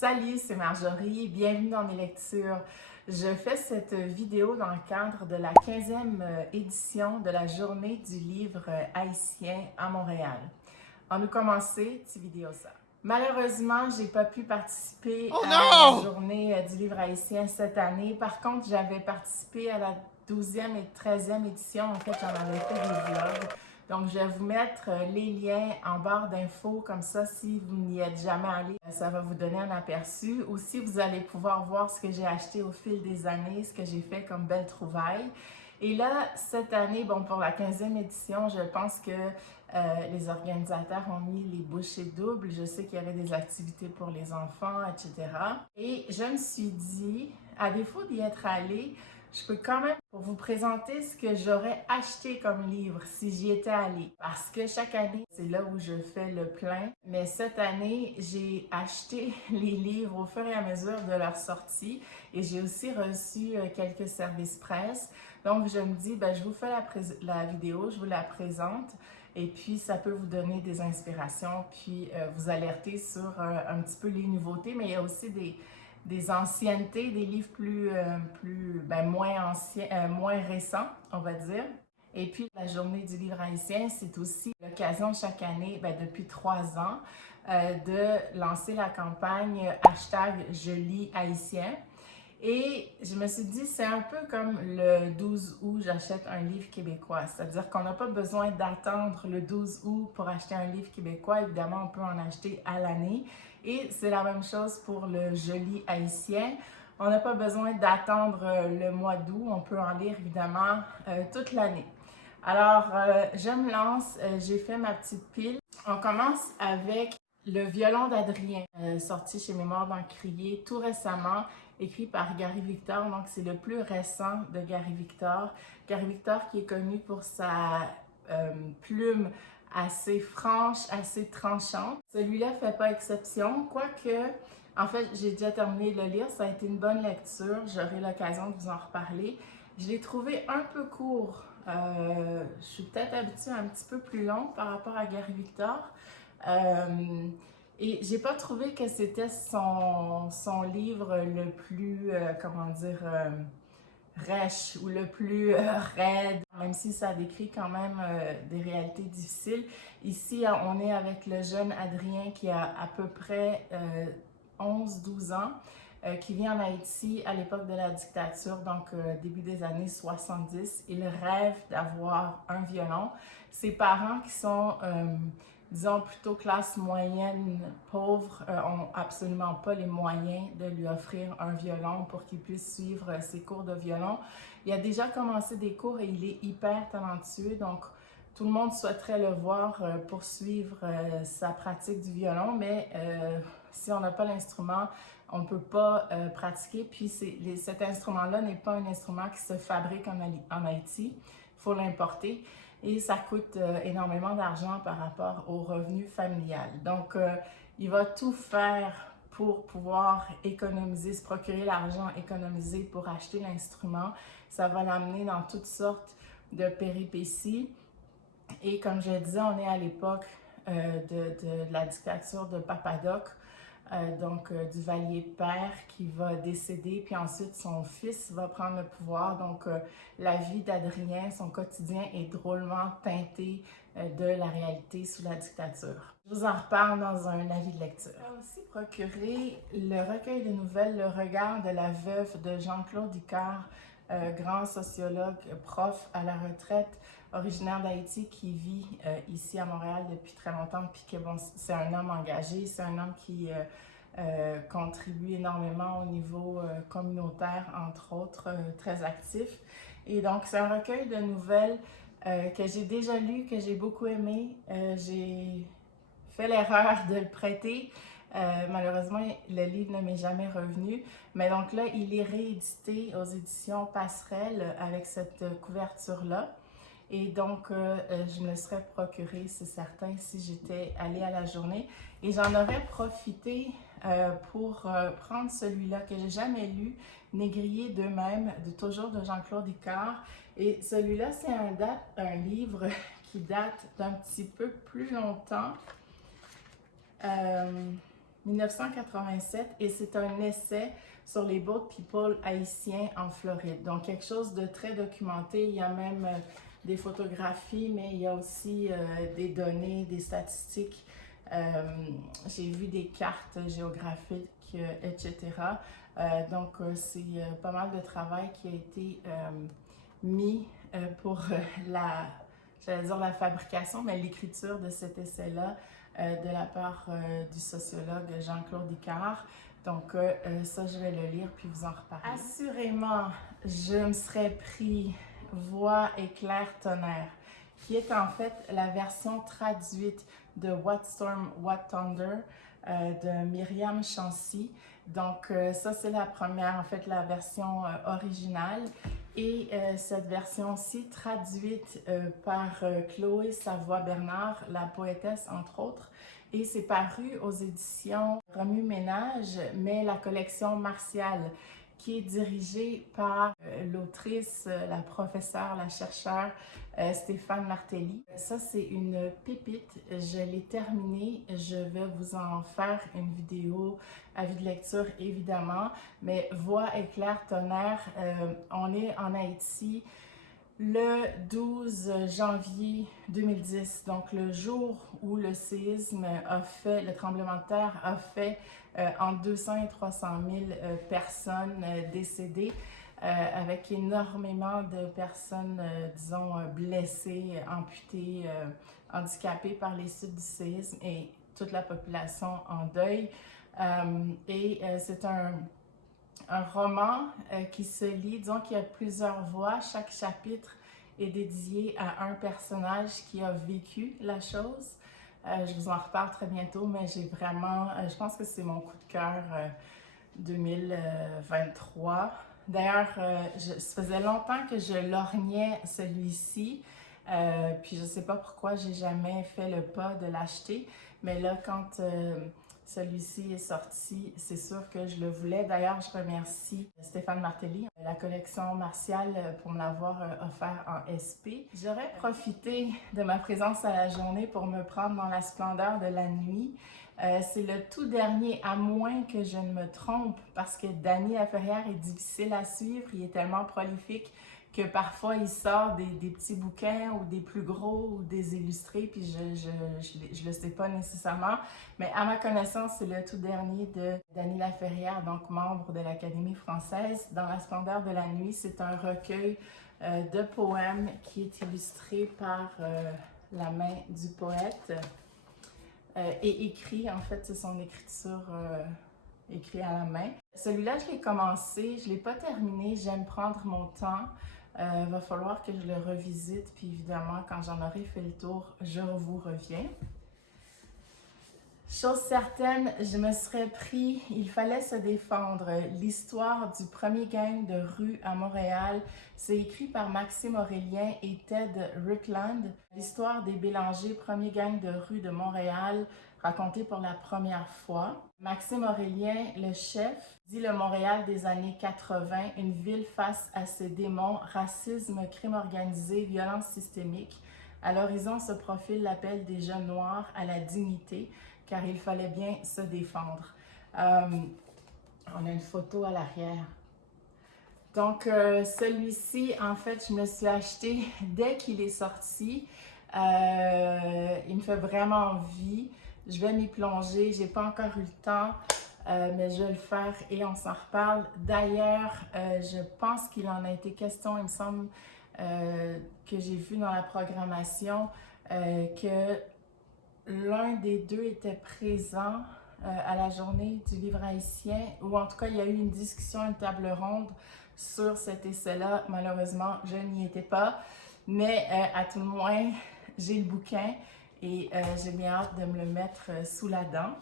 Salut, c'est Marjorie, bienvenue dans mes lectures. Je fais cette vidéo dans le cadre de la 15e édition de la Journée du livre haïtien à Montréal. On nous commencer, petite vidéo ça. Malheureusement, j'ai pas pu participer à la Journée du livre haïtien cette année. Par contre, j'avais participé à la 12e et 13e édition. En fait, j'en avais fait des vlogs. Donc, je vais vous mettre les liens en barre d'infos, comme ça, si vous n'y êtes jamais allé, ça va vous donner un aperçu. Aussi, vous allez pouvoir voir ce que j'ai acheté au fil des années, ce que j'ai fait comme belles trouvailles. Et là, cette année, bon, pour la 15e édition, je pense que les organisateurs ont mis les bouchées doubles. Je sais qu'il y avait des activités pour les enfants, etc. Et je me suis dit, à défaut d'y être allée, je peux quand même vous présenter ce que j'aurais acheté comme livre si j'y étais allée. Parce que chaque année, c'est là où je fais le plein. Mais cette année, j'ai acheté les livres au fur et à mesure de leur sortie et j'ai aussi reçu quelques services presse. Donc, je me dis, ben, je vous fais la vidéo, je vous la présente et puis ça peut vous donner des inspirations puis vous alerter sur un petit peu les nouveautés, mais il y a aussi des anciennetés, des livres moins récents, on va dire. Et puis, la Journée du livre haïtien, c'est aussi l'occasion chaque année, depuis 3 ans, de lancer la campagne #Je lis haïtien. Et je me suis dit, c'est un peu comme le 12 août, j'achète un livre québécois. C'est-à-dire qu'on n'a pas besoin d'attendre le 12 août pour acheter un livre québécois. Évidemment, on peut en acheter à l'année. Et c'est la même chose pour le Je lis haïtien. On n'a pas besoin d'attendre le mois d'août. On peut en lire, évidemment, toute l'année. Alors, je me lance. J'ai fait ma petite pile. On commence avec Le violon d'Adrien, sorti chez Mémoires d'Encrier tout récemment, écrit par Gary Victor. Donc, c'est le plus récent de Gary Victor. Gary Victor qui est connu pour sa plume assez franche, assez tranchante. Celui-là ne fait pas exception, quoique, en fait, j'ai déjà terminé de le lire. Ça a été une bonne lecture. J'aurai l'occasion de vous en reparler. Je l'ai trouvé un peu court. Je suis peut-être habituée à un petit peu plus long par rapport à Gary Victor. Et j'ai pas trouvé que c'était son livre le plus, rêche ou le plus raide, même si ça décrit quand même des réalités difficiles. Ici, on est avec le jeune Adrien qui a à peu près 11-12 ans, qui vit en Haïti à l'époque de la dictature, donc début des années 70. Il rêve d'avoir un violon. Ses parents qui sont disons plutôt classe moyenne pauvre, ont absolument pas les moyens de lui offrir un violon pour qu'il puisse suivre ses cours de violon. Il a déjà commencé des cours et il est hyper talentueux, donc tout le monde souhaiterait le voir poursuivre sa pratique du violon, mais si on n'a pas l'instrument, on ne peut pas pratiquer. Puis cet instrument-là n'est pas un instrument qui se fabrique en Haïti, il faut l'importer. Et ça coûte énormément d'argent par rapport au revenu familial. Donc, il va tout faire pour pouvoir économiser, se procurer l'argent économisé pour acheter l'instrument. Ça va l'amener dans toutes sortes de péripéties. Et comme je disais, on est à l'époque de la dictature de Papadoc, donc Duvalier père qui va décéder, puis ensuite son fils va prendre le pouvoir. Donc la vie d'Adrien, son quotidien est drôlement teinté de la réalité sous la dictature. Je vous en reparle dans un avis de lecture. J'ai aussi procuré le recueil de nouvelles Le regard de la veuve de Jean-Claude Icard, grand sociologue, prof à la retraite, originaire d'Haïti qui vit ici à Montréal depuis très longtemps, puis que bon, c'est un homme engagé, c'est un homme qui contribue énormément au niveau communautaire, entre autres, très actif. Et donc, c'est un recueil de nouvelles que j'ai déjà lu, que j'ai beaucoup aimé. J'ai fait l'erreur de le prêter. Malheureusement, le livre ne m'est jamais revenu. Mais donc là, il est réédité aux éditions Passerelle avec cette couverture-là. Et donc, je me le serais procuré, c'est certain, si j'étais allée à la journée. Et j'en aurais profité pour prendre celui-là que j'ai jamais lu, Négrier d'eux-mêmes, toujours de Jean-Claude Icard. Et celui-là, c'est un livre qui date d'un petit peu plus longtemps. 1987 et c'est un essai sur les boat people haïtiens en Floride. Donc quelque chose de très documenté. Il y a même des photographies, mais il y a aussi des données, des statistiques. J'ai vu des cartes géographiques, etc. Donc c'est pas mal de travail qui a été mis pour j'allais dire la fabrication, mais l'écriture de cet essai-là de la part du sociologue Jean-Claude Icard. Donc ça, je vais le lire puis vous en reparler. Assurément, je me serais pris Voix éclair tonnerre, qui est en fait la version traduite de What Storm, What Thunder de Myriam Chancy. Donc ça, c'est la première, en fait, la version originale. Et cette version-ci, traduite par Chloé Savoie-Bernard, la poétesse, entre autres. Et c'est paru aux éditions Remue-Ménage, mais la collection Martial, qui est dirigée par l'autrice, la professeure, la chercheure Stéphane Martelly. Ça, c'est une pépite. Je l'ai terminée. Je vais vous en faire une vidéo, avis de lecture évidemment. Mais Voix, éclair, tonnerre, on est en Haïti le 12 janvier 2010, donc le jour où le séisme a fait, le tremblement de terre a fait entre 200 et 300 000 personnes décédées, avec énormément de personnes, disons, blessées, amputées, handicapées par les suites du séisme et toute la population en deuil. C'est un roman qui se lit, disons qu'il y a plusieurs voix. Chaque chapitre est dédié à un personnage qui a vécu la chose. Je vous en reparle très bientôt, mais j'ai vraiment, je pense que c'est mon coup de cœur 2023. D'ailleurs, ça faisait longtemps que je lorgnais celui-ci, puis je ne sais pas pourquoi j'ai jamais fait le pas de l'acheter, mais là, quand celui-ci est sorti, c'est sûr que je le voulais. D'ailleurs, je remercie Stéphane Martelly, la collection Martial, pour me l'avoir offert en SP. J'aurais profité de ma présence à la journée pour me prendre dans la splendeur de la nuit. C'est le tout dernier, à moins que je ne me trompe, parce que Dany Laferrière est difficile à suivre. Il est tellement prolifique que parfois il sort des petits bouquins ou des plus gros ou des illustrés, puis je le sais pas nécessairement. Mais à ma connaissance, c'est le tout dernier de Dany Laferrière, donc membre de l'Académie française. Dans la splendeur de la nuit, c'est un recueil de poèmes qui est illustré par la main du poète et écrit, en fait, c'est son écriture écrit à la main. Celui-là, je l'ai commencé, je l'ai pas terminé, j'aime prendre mon temps. Va falloir que je le revisite, puis évidemment, quand j'en aurai fait le tour, je vous reviens. Chose certaine, je me serais pris Il fallait se défendre. L'histoire du premier gang de rue à Montréal, c'est écrit par Maxime Aurélien et Ted Rickland. L'histoire des Bélangers, premier gang de rue de Montréal, racontée pour la première fois. Maxime Aurélien, le chef, dit le Montréal des années 80, une ville face à ses démons, racisme, crime organisé, violence systémique. À l'horizon se profile l'appel des jeunes noirs à la dignité, car il fallait bien se défendre. On a une photo à l'arrière. Donc, celui-ci, en fait, je me suis acheté dès qu'il est sorti. Il me fait vraiment envie. Je vais m'y plonger. J'ai pas encore eu le temps, mais je vais le faire et on s'en reparle. D'ailleurs, je pense qu'il en a été question, il me semble, que j'ai vu dans la programmation, que l'un des deux était présent à la journée du livre haïtien, ou en tout cas, il y a eu une discussion, une table ronde sur cet essai-là. Malheureusement, je n'y étais pas, mais à tout le moins, j'ai le bouquin et j'ai bien hâte de me le mettre sous la dent.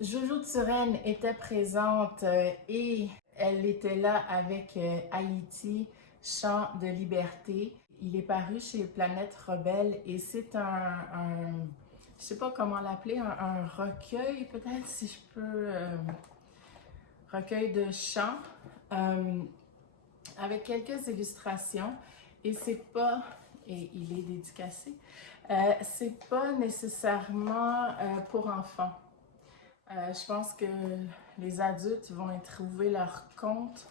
Jojo Turenne était présente et elle était là avec Haïti, Chant de liberté. Il est paru chez Planète Rebelle et c'est je sais pas comment l'appeler, un recueil peut-être, si je peux, recueil de chants avec quelques illustrations et c'est pas, et il est dédicacé, c'est pas nécessairement pour enfants. Je pense que les adultes vont y trouver leur compte.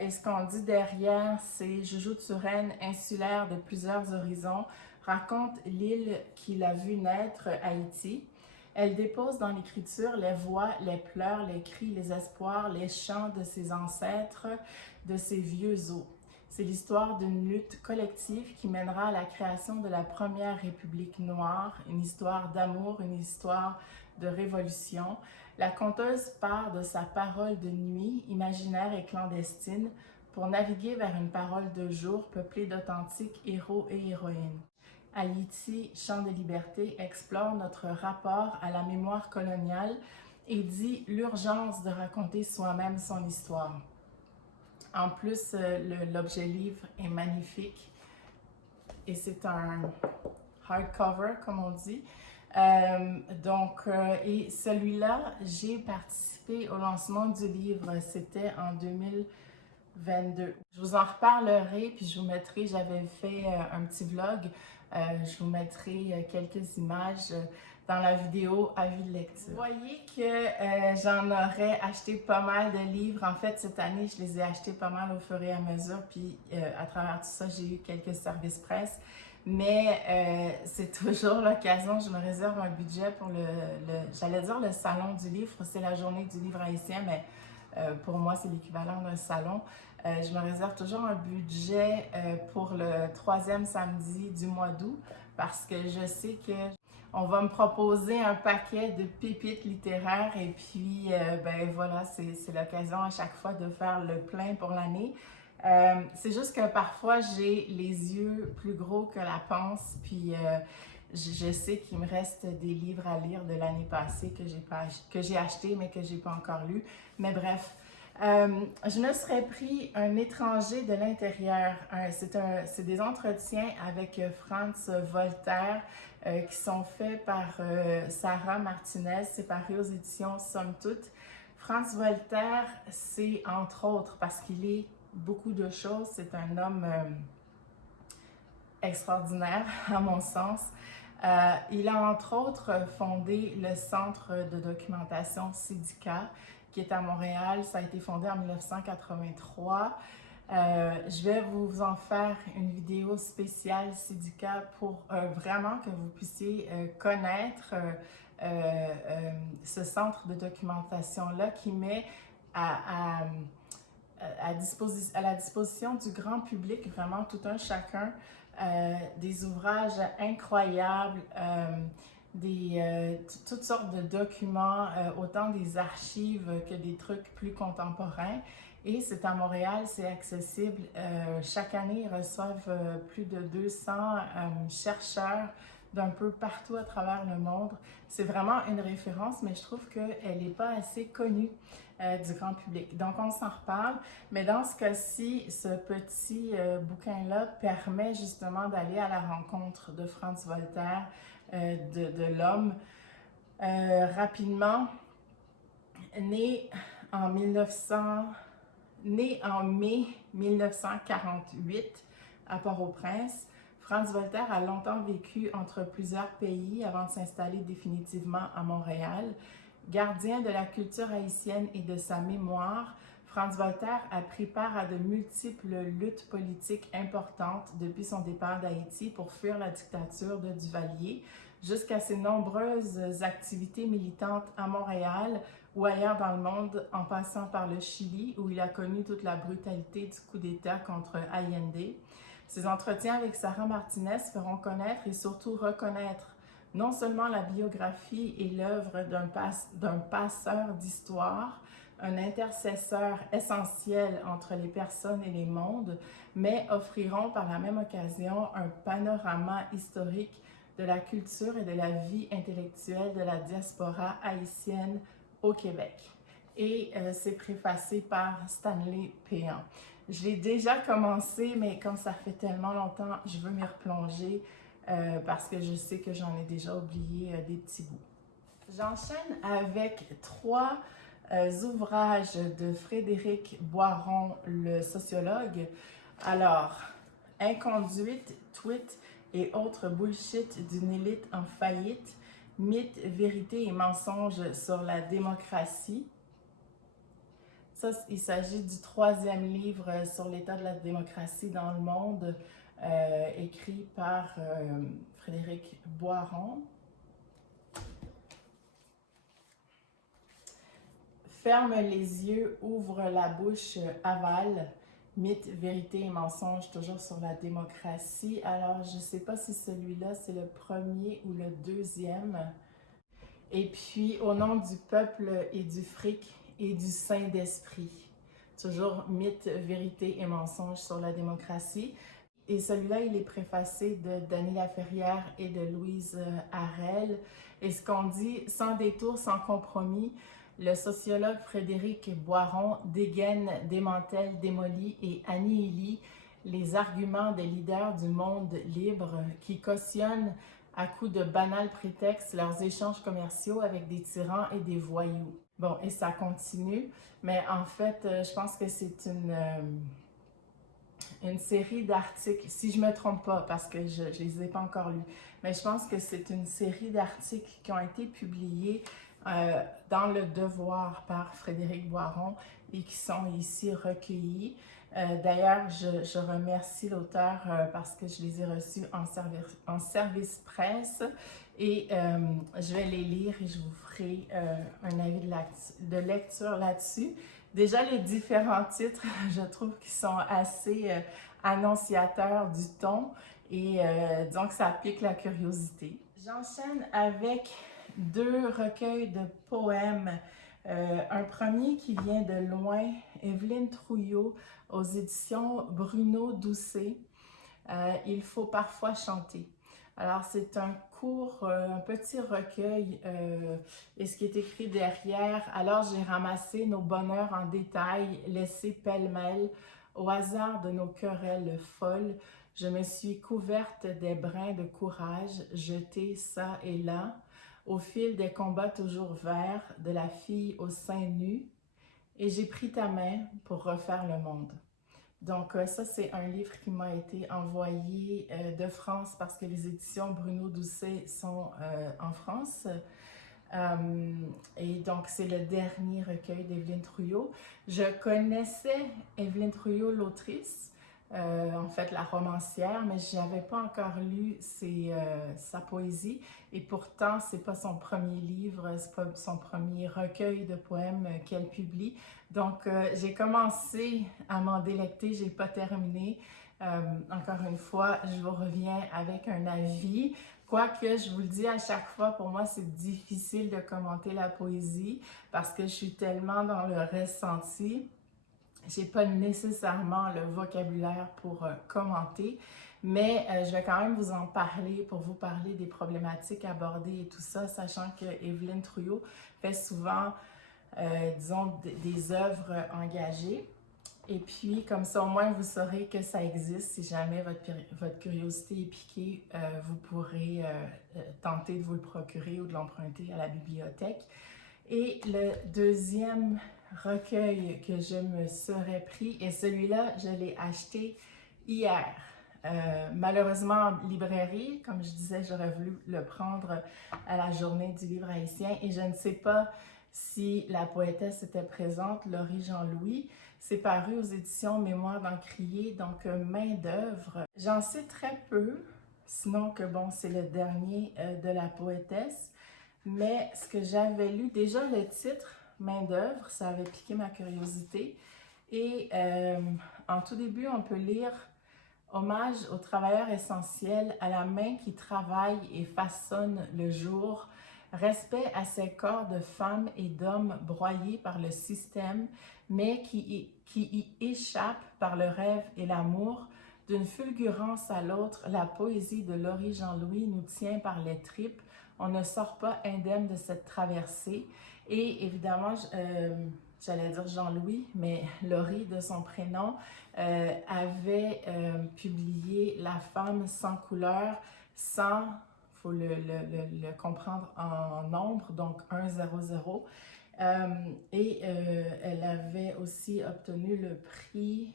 Et ce qu'on dit derrière, c'est Jojo Turenne, insulaire de plusieurs horizons, raconte l'île qu'il a vue naître, Haïti. Elle dépose dans l'écriture les voix, les pleurs, les cris, les espoirs, les chants de ses ancêtres, de ses vieux os. C'est l'histoire d'une lutte collective qui mènera à la création de la première République noire, une histoire d'amour, une histoire de révolution. La conteuse part de sa parole de nuit, imaginaire et clandestine, pour naviguer vers une parole de jour peuplée d'authentiques héros et héroïnes. Haïti, Chant de liberté, explore notre rapport à la mémoire coloniale et dit l'urgence de raconter soi-même son histoire. En plus, l'objet livre est magnifique et c'est un hardcover, comme on dit. Et celui-là, j'ai participé au lancement du livre, c'était en 2022. Je vous en reparlerai, puis je vous mettrai, j'avais fait un petit vlog, je vous mettrai quelques images dans la vidéo avis de lecture. Vous voyez que j'en aurais acheté pas mal de livres. En fait, cette année, je les ai achetés pas mal au fur et à mesure, puis à travers tout ça, j'ai eu quelques services presse. Mais c'est toujours l'occasion, je me réserve un budget pour j'allais dire le salon du livre, c'est la journée du livre haïtien, mais pour moi, c'est l'équivalent d'un salon. Je me réserve toujours un budget pour le 3e samedi du mois d'août parce que je sais que on va me proposer un paquet de pépites littéraires et puis, ben voilà, c'est l'occasion à chaque fois de faire le plein pour l'année. C'est juste que parfois, j'ai les yeux plus gros que la panse, puis je sais qu'il me reste des livres à lire de l'année passée que j'ai acheté mais que j'ai pas encore lu. Mais bref, je me serais pris un étranger de l'intérieur. C'est des entretiens avec Franz Voltaire qui sont faits par Sarah Martinez. C'est paru aux éditions Somme Toute. Franz Voltaire, c'est entre autres parce qu'il est beaucoup de choses. C'est un homme extraordinaire, à mon sens. Il a entre autres fondé le Centre de documentation Sédica, qui est à Montréal. Ça a été fondé en 1983. Je vais vous en faire une vidéo spéciale Sédica pour vraiment que vous puissiez connaître ce centre de documentation-là qui met à la disposition du grand public, vraiment tout un chacun, des ouvrages incroyables, toutes sortes de documents, autant des archives que des trucs plus contemporains. Et c'est à Montréal, c'est accessible. Chaque année, ils reçoivent plus de 200 chercheurs d'un peu partout à travers le monde. C'est vraiment une référence, mais je trouve qu'elle n'est pas assez connue du grand public. Donc, on s'en reparle, mais dans ce cas-ci, ce petit bouquin-là permet justement d'aller à la rencontre de Franz Voltaire, de l'homme. Rapidement, né en mai 1948 à Port-au-Prince, Franz Voltaire a longtemps vécu entre plusieurs pays avant de s'installer définitivement à Montréal. Gardien de la culture haïtienne et de sa mémoire, Franz Voltaire a pris part à de multiples luttes politiques importantes depuis son départ d'Haïti pour fuir la dictature de Duvalier, jusqu'à ses nombreuses activités militantes à Montréal ou ailleurs dans le monde, en passant par le Chili, où il a connu toute la brutalité du coup d'État contre Allende. Ses entretiens avec Sarah Martinez feront connaître et surtout reconnaître non seulement la biographie et l'œuvre d'un passeur d'histoire, un intercesseur essentiel entre les personnes et les mondes, mais offriront par la même occasion un panorama historique de la culture et de la vie intellectuelle de la diaspora haïtienne au Québec. Et c'est préfacé par Stanley Péan. Je l'ai déjà commencé, mais comme ça fait tellement longtemps, je veux m'y replonger parce que je sais que j'en ai déjà oublié des petits bouts. J'enchaîne avec 3 ouvrages de Frédéric Boiron, le sociologue. Alors, Inconduite, Tweet et autres bullshit d'une élite en faillite. Mythes, vérités et mensonges sur la démocratie. Ça, il s'agit du 3e livre sur l'état de la démocratie dans le monde, écrit par Frédéric Boiron. Ferme les yeux, ouvre la bouche, avale. Mythes, vérités et mensonges, toujours sur la démocratie. Alors, je ne sais pas si celui-là, c'est le premier ou le deuxième. Et puis, au nom du peuple et du fric et du Saint-Esprit. Toujours mythes, vérités et mensonges sur la démocratie. Et celui-là, il est préfacé de Dany Laferrière et de Louise Harel. Et ce qu'on dit, sans détour, sans compromis, le sociologue Frédéric Boiron dégaine, démantèle, démolit et annihilie les arguments des leaders du monde libre qui cautionnent à coups de banals prétextes leurs échanges commerciaux avec des tyrans et des voyous. Bon, et ça continue, mais en fait, je pense que c'est une série d'articles, si je ne me trompe pas, parce que je ne les ai pas encore lus, mais je pense que c'est une série d'articles qui ont été publiés dans Le Devoir par Frédéric Boiron et qui sont ici recueillis. D'ailleurs, je remercie l'auteur parce que je les ai reçus en service presse et je vais les lire et je vous ferai un avis de lecture là-dessus. Déjà, les différents titres, je trouve qu'ils sont assez annonciateurs du ton et disons que ça pique la curiosité. J'enchaîne avec 2 recueils de poèmes. Un premier qui vient de loin, Evelyne Trouillot, aux éditions Bruno Doucet. Il faut parfois chanter. Alors, c'est un un petit recueil, et ce qui est écrit derrière. Alors, j'ai ramassé nos bonheurs en détail, laissés pêle-mêle, au hasard de nos querelles folles. Je me suis couverte des brins de courage, jetés ça et là, au fil des combats toujours verts, de la fille au sein nu, et j'ai pris ta main pour refaire le monde. Donc, ça, c'est un livre qui m'a été envoyé de France parce que les éditions Bruno Doucet sont en France. Et donc, c'est le dernier recueil d'Evelyne Trouillot. Je connaissais Evelyne Trouillot, l'autrice, en fait la romancière, mais je n'avais pas encore lu sa poésie. Et pourtant, ce n'est pas son premier livre, ce n'est pas son premier recueil de poèmes qu'elle publie. Donc, j'ai commencé à m'en délecter, je n'ai pas terminé. Encore une fois, je vous reviens avec un avis. Quoique, je vous le dis à chaque fois, pour moi, c'est difficile de commenter la poésie parce que je suis tellement dans le ressenti. Je n'ai pas nécessairement le vocabulaire pour commenter, mais je vais quand même vous en parler pour vous parler des problématiques abordées et tout ça, sachant que Evelyne Trouillot fait souvent, disons, des œuvres engagées. Et puis, comme ça, au moins, vous saurez que ça existe. Si jamais votre curiosité est piquée, vous pourrez tenter de vous le procurer ou de l'emprunter à la bibliothèque. Et le deuxième recueil que je me serais pris, et celui-là, je l'ai acheté hier. Malheureusement en librairie, comme je disais, j'aurais voulu le prendre à la journée du livre haïtien et je ne sais pas si la poétesse était présente, Laurie Jean-Louis. C'est paru aux éditions Mémoire d'Encrier, donc main d'œuvre. J'en sais très peu, sinon que bon, c'est le dernier de la poétesse. Mais ce que j'avais lu, déjà le titre, main d'œuvre, ça avait piqué ma curiosité. Et en tout début, on peut lire hommage aux travailleurs essentiels, à la main qui travaille et façonne le jour, respect à ces corps de femmes et d'hommes broyés par le système, mais qui y échappent par le rêve et l'amour. D'une fulgurance à l'autre, la poésie de Laurie Jean-Louis nous tient par les tripes. On ne sort pas indemne de cette traversée. Et évidemment, j'allais dire Jean-Louis, mais Laurie de son prénom, avait publié La femme sans couleur, sans, il faut le comprendre en nombre, donc 100. Elle avait aussi obtenu le prix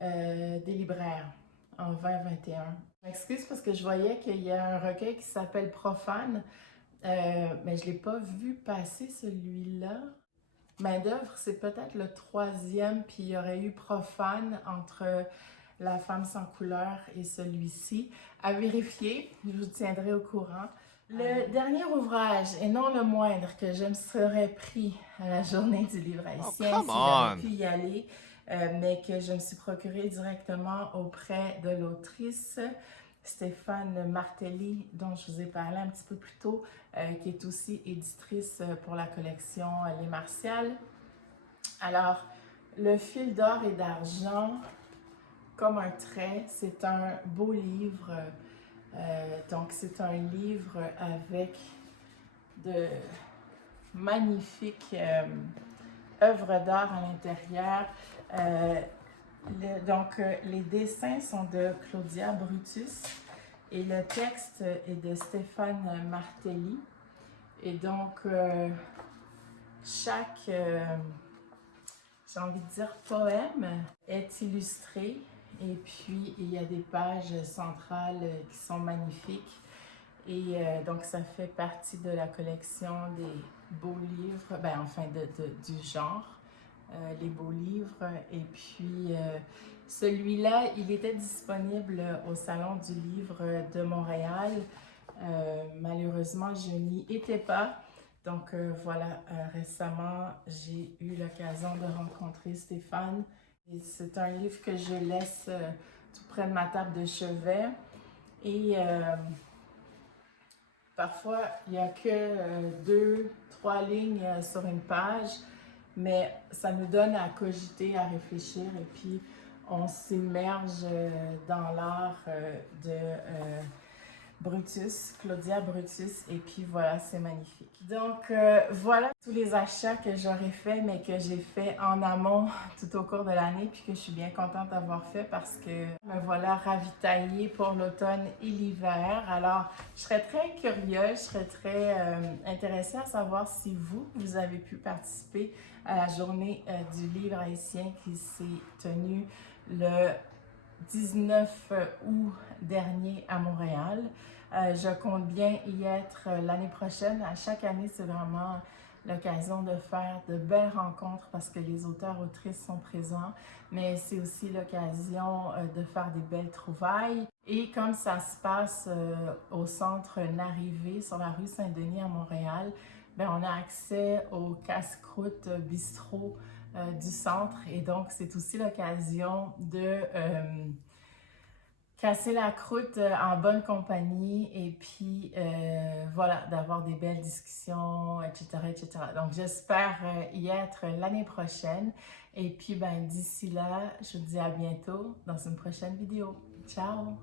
des libraires en 2021. Je m'excuse parce que je voyais qu'il y a un recueil qui s'appelle Profane, Mais je ne l'ai pas vu passer celui-là. Main d'œuvre, c'est peut-être le troisième, puis il y aurait eu Profane entre La femme sans couleur et celui-ci. À vérifier, je vous tiendrai au courant. Le dernier ouvrage, et non le moindre, que je me serais pris à la journée du livre haïtien, si j'avais pu y aller, mais que je me suis procuré directement auprès de l'autrice Stéphane Martelly, dont je vous ai parlé un petit peu plus tôt, qui est aussi éditrice pour la collection Les Martiales. Alors, Le fil d'or et d'argent, comme un trait, c'est un beau livre. Donc, c'est un livre avec de magnifiques œuvres d'art à l'intérieur. Les dessins sont de Claudia Brutus et le texte est de Stéphane Martelly. Et donc, chaque, j'ai envie de dire, poème est illustré. Et puis, il y a des pages centrales qui sont magnifiques. Et donc, ça fait partie de la collection des beaux livres, ben enfin du genre, les beaux livres. Et puis, celui-là, il était disponible au Salon du Livre de Montréal. Malheureusement, je n'y étais pas. Donc voilà, récemment, j'ai eu l'occasion de rencontrer Stéphane. C'est un livre que je laisse tout près de ma table de chevet. Et parfois, il n'y a que 2-3 lignes sur une page, mais ça nous donne à cogiter, à réfléchir, et puis on s'immerge dans l'art de Brutus, Claudia Brutus, et puis voilà, c'est magnifique. Donc voilà tous les achats que j'aurais fait, mais que j'ai fait en amont tout au cours de l'année, puis que je suis bien contente d'avoir fait parce que me voilà ravitaillée pour l'automne et l'hiver. Alors, je serais très curieuse, je serais très intéressée à savoir si vous avez pu participer à la journée du livre haïtien qui s'est tenue le 19 août dernier à Montréal. Je compte bien y être l'année prochaine. À chaque année, c'est vraiment l'occasion de faire de belles rencontres parce que les auteurs-autrices sont présents, mais c'est aussi l'occasion de faire des belles trouvailles. Et comme ça se passe au centre Narrivé, sur la rue Saint-Denis à Montréal, bien, on a accès au casse-croûte bistrot du centre, et donc c'est aussi l'occasion de casser la croûte en bonne compagnie, et puis voilà, d'avoir des belles discussions, etc., etc. Donc j'espère y être l'année prochaine, et puis ben d'ici là, je vous dis à bientôt dans une prochaine vidéo. Ciao!